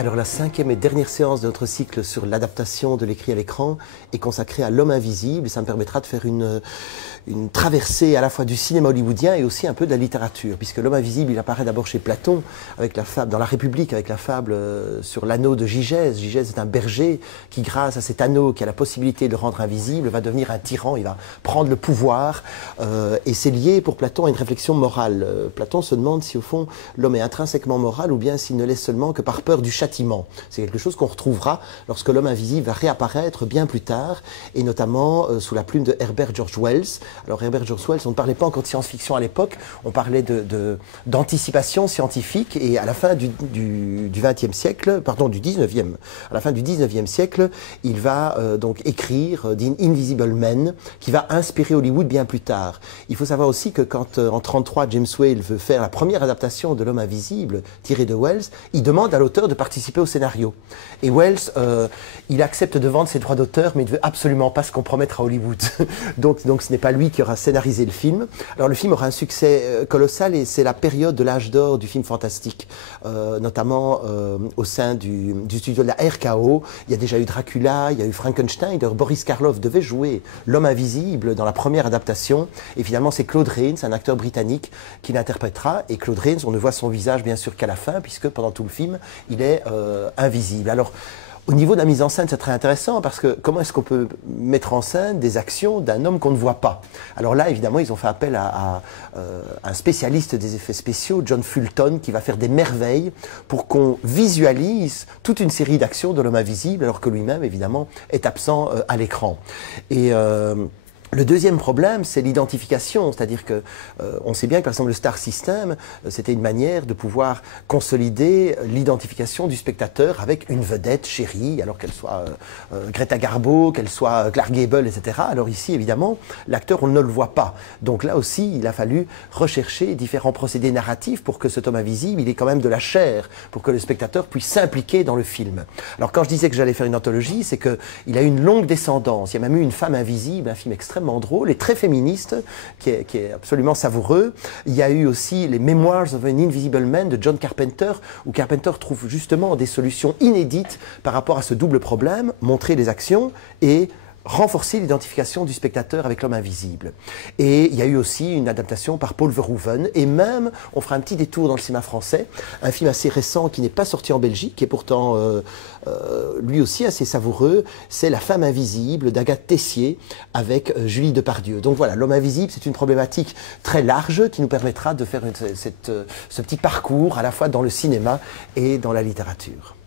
Alors la cinquième et dernière séance de notre cycle sur l'adaptation de l'écrit à l'écran est consacrée à L'Homme invisible et ça me permettra de faire une traversée à la fois du cinéma hollywoodien et aussi un peu de la littérature, puisque L'Homme invisible il apparaît d'abord chez Platon avec la fable, dans la République avec la fable sur l'anneau de Gygès. Gygès est un berger qui, grâce à cet anneau qui a la possibilité de le rendre invisible, va devenir un tyran, il va prendre le pouvoir et c'est lié pour Platon à une réflexion morale. Platon se demande si au fond l'homme est intrinsèquement moral ou bien s'il ne l'est seulement que par peur du châtiment. C'est quelque chose qu'on retrouvera lorsque L'Homme invisible va réapparaître bien plus tard, et notamment sous la plume de Herbert George Wells. Alors Herbert George Wells, on ne parlait pas encore de science-fiction à l'époque, on parlait d'anticipation scientifique, et à la fin du XXe siècle, pardon, du XIXe, à la fin du XIXe siècle, il va donc écrire The Invisible Man, qui va inspirer Hollywood bien plus tard. Il faut savoir aussi que quand en 1933 James Whale veut faire la première adaptation de L'Homme invisible tiré de Wells, il demande à l'auteur de participer au scénario. Et Wells, il accepte de vendre ses droits d'auteur, mais il ne veut absolument pas se compromettre à Hollywood. donc ce n'est pas lui qui aura scénarisé le film. Alors le film aura un succès colossal et c'est la période de l'âge d'or du film fantastique, notamment au sein du studio de la RKO. Il y a déjà eu Dracula, il y a eu Frankenstein. D'ailleurs, Boris Karloff devait jouer L'Homme invisible dans la première adaptation. Et finalement, c'est Claude Rains, un acteur britannique, qui l'interprétera. Et Claude Rains, on ne voit son visage bien sûr qu'à la fin, puisque pendant tout le film, il est invisible. Alors, au niveau de la mise en scène, c'est très intéressant parce que comment est-ce qu'on peut mettre en scène des actions d'un homme qu'on ne voit pas? Alors là, évidemment, ils ont fait appel à un spécialiste des effets spéciaux, John Fulton, qui va faire des merveilles pour qu'on visualise toute une série d'actions de L'Homme invisible, alors que lui-même, évidemment, est absent à l'écran. Et le deuxième problème, c'est l'identification, c'est-à-dire que on sait bien que par exemple le Star System, c'était une manière de pouvoir consolider l'identification du spectateur avec une vedette chérie, alors qu'elle soit Greta Garbo, qu'elle soit Clark Gable, etc. Alors ici, évidemment, l'acteur, on ne le voit pas. Donc là aussi, il a fallu rechercher différents procédés narratifs pour que cet homme invisible, il ait quand même de la chair, pour que le spectateur puisse s'impliquer dans le film. Alors quand je disais que j'allais faire une anthologie, c'est qu'il a une longue descendance. Il y a même eu Une femme invisible, un film extrêmement drôle et très féministe, qui est absolument savoureux. Il y a eu aussi les Memoirs of an Invisible Man de John Carpenter, où Carpenter trouve justement des solutions inédites par rapport à ce double problème, montrer les actions et renforcer l'identification du spectateur avec l'homme invisible. Et il y a eu aussi une adaptation par Paul Verhoeven, et même, on fera un petit détour dans le cinéma français, un film assez récent qui n'est pas sorti en Belgique, qui est pourtant lui aussi assez savoureux, c'est La femme invisible d'Agathe Tessier avec Julie Depardieu. Donc voilà, l'homme invisible, c'est une problématique très large qui nous permettra de faire ce petit parcours à la fois dans le cinéma et dans la littérature.